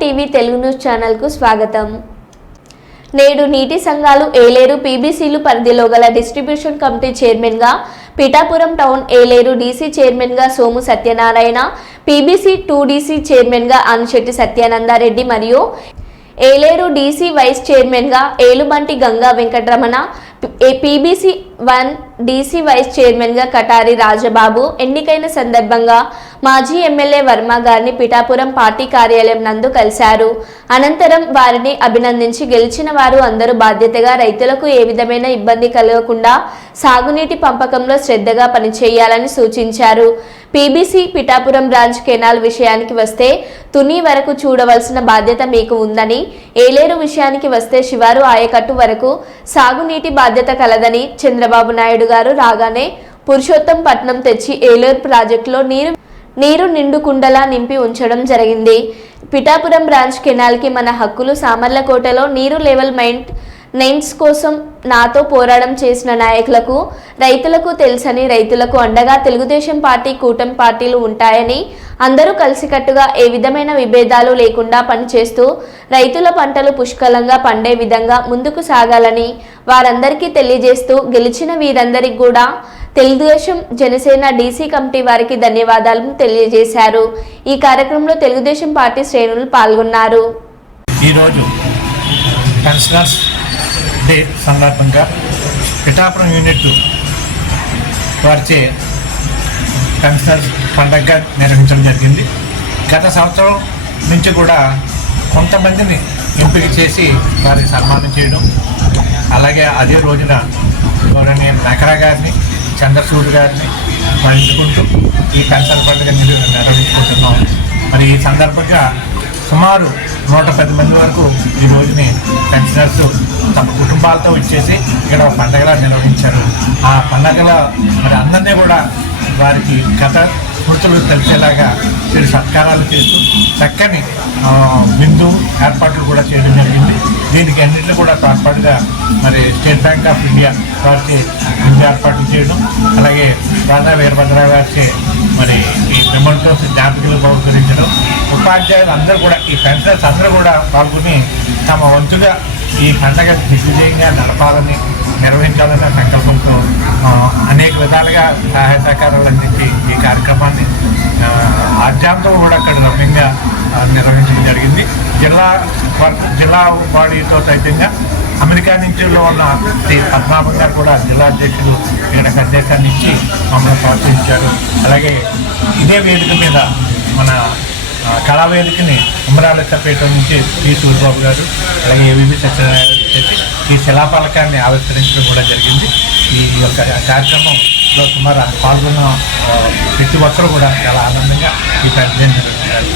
TV Telugu news ఛానల్కు స్వాగతం. నేడు నీటి సంఘాలు ఏలేరు పీబీసీలు పరిధిలో గల డిస్ట్రిబ్యూషన్ కమిటీ చైర్మన్గా పిఠాపురం టౌన్ ఏలేరు డీసీ చైర్మన్గా Somu Satyanarayana PBC two DC చైర్మన్గా అనిశెట్టి సత్యానందారెడ్డి మరియు ఏలేరు డీసీ వైస్ చైర్మన్గా Elubanti Ganga Venkataramana PBC one DC vice చైర్మన్గా కటారి రాజబాబు. ఎన్నికైన సందర్భంగా మాజీ ఎమ్మెల్యే వర్మ గారిని పిఠాపురం పార్టీ కార్యాలయం నందు కలిశారు. అనంతరం వారిని అభినందించి గెలిచిన వారు అందరూ బాధ్యతగా రైతులకు ఏ విధమైన ఇబ్బంది కలగకుండా సాగునీటి పంపకంలో శ్రద్ధగా పనిచేయాలని సూచించారు. పీబీసీ పిఠాపురం బ్రాంచ్ కెనాల్ విషయానికి వస్తే తుని వరకు చూడవలసిన బాధ్యత మీకు ఉందని ఏలేరు విషయానికి వస్తే శివారు ఆయకట్టు వరకు సాగునీటి బాధ్యత కలదని చంద్రబాబు నాయుడు గారు రాగానే పురుషోత్తం పట్నం తెచ్చి ఏలేరు ప్రాజెక్టులో నీరు నీరు నిండు కుండలా నింపి ఉంచడం జరిగింది. పిఠాపురం బ్రాంచ్ కెనాల్కి మన హక్కులు సామర్లకోటలో నీరు లెవెల్ మైంట్ నేమ్స్ కోసం నాతో పోరాటం చేసిన నాయకులకు రైతులకు తెలుసని రైతులకు అండగా తెలుగుదేశం పార్టీ కూటమి పార్టీలు ఉంటాయని అందరూ కలిసికట్టుగా ఏ విధమైన విభేదాలు లేకుండా పనిచేస్తూ రైతుల పంటలు పుష్కలంగా పండే విధంగా ముందుకు సాగాలని వారందరికీ తెలియజేస్తూ గెలిచిన వీరందరికీ కూడా తెలుగుదేశం జనసేన డీసీ కమిటీ వారికి ధన్యవాదాలు తెలియజేశారు. ఈ కార్యక్రమంలో తెలుగుదేశం పార్టీ శ్రేణులు పాల్గొన్నారు. ఈరోజు పెన్షనర్స్ డే సందర్భంగా పిఠాపురం యూనిట్ వారిచే పెన్షనర్స్ పండగగా నిర్వహించడం జరిగింది. గత సంవత్సరం నుంచి కూడా కొంతమందిని ఎంపిక చేసి వారికి సన్మానం చేయడం అలాగే అదే రోజున గౌరవనీయ నకరా గారిని చంద్రసూడ్ గారిని పండించుకుంటూ ఈ పెన్షన్ పండుగ నిర్వహించుకుంటున్నాం. మరి ఈ సందర్భంగా సుమారు నూట పది మంది వరకు ఈ రోజుని పెన్షనర్స్ తమ కుటుంబాలతో వచ్చేసి ఇక్కడ పండగలా నిర్వహించారు. ఆ పండగలో మరి అందరినీ కూడా వారికి గత స్మృతులు తెలిసేలాగా చిరు సత్కారాలు చేస్తూ చక్కని విందు బిందు ఏర్పాట్లు కూడా చేయడం జరిగింది. దీనికి అన్నింటినీ కూడా తోడ్పాటుగా మరి స్టేట్ బ్యాంక్ ఆఫ్ ఇండియా వారికి ఏర్పాటు చేయడం అలాగే రాధా వీరభద్రరావు గారిచే మరి ఈ మెమోటోస్ జ్ఞాపకాలు బహుకరించడం ఉపాధ్యాయులు అందరూ కూడా ఈ పెన్షనర్స్ అందరూ కూడా పాల్గొని తమ వంతుగా ఈ పండగ దిగ్విజయంగా నడపాలని నిర్వహించాలనే సంకల్పంతో అనేక విధాలుగా సహాయ సహకారాలు అందించి ఈ కార్యక్రమాన్ని ఆధ్యాత్మం ఆద్యాంతం కూడా అక్కడ రమ్యంగా నిర్వహించడం జరిగింది. జిల్లా జిల్లా బాడీతో సైతంగా అమెరికా నుంచి ఉన్న శ్రీ పద్మాభం గారు కూడా జిల్లా అధ్యక్షులు ఇక్కడ సందేశాన్ని ఇచ్చి మమ్మల్ని ప్రోత్సహించారు. అలాగే ఇదే వేదిక మీద మన కళావేదికని ఉమ్మరాలపేట నుంచి పి సూర్యబాబు గారు అలాగే ఏవిబి సత్యనారాయణ గారు చేసి ఈ శిలాఫలకాన్ని ఆవిష్కరించడం కూడా జరిగింది. ఈ యొక్క కార్యక్రమంలో సుమారు పాల్గొన్న ప్రతి ఒక్కరు కూడా చాలా ఆనందంగా ఈ పెద్ద నిర్వహించారు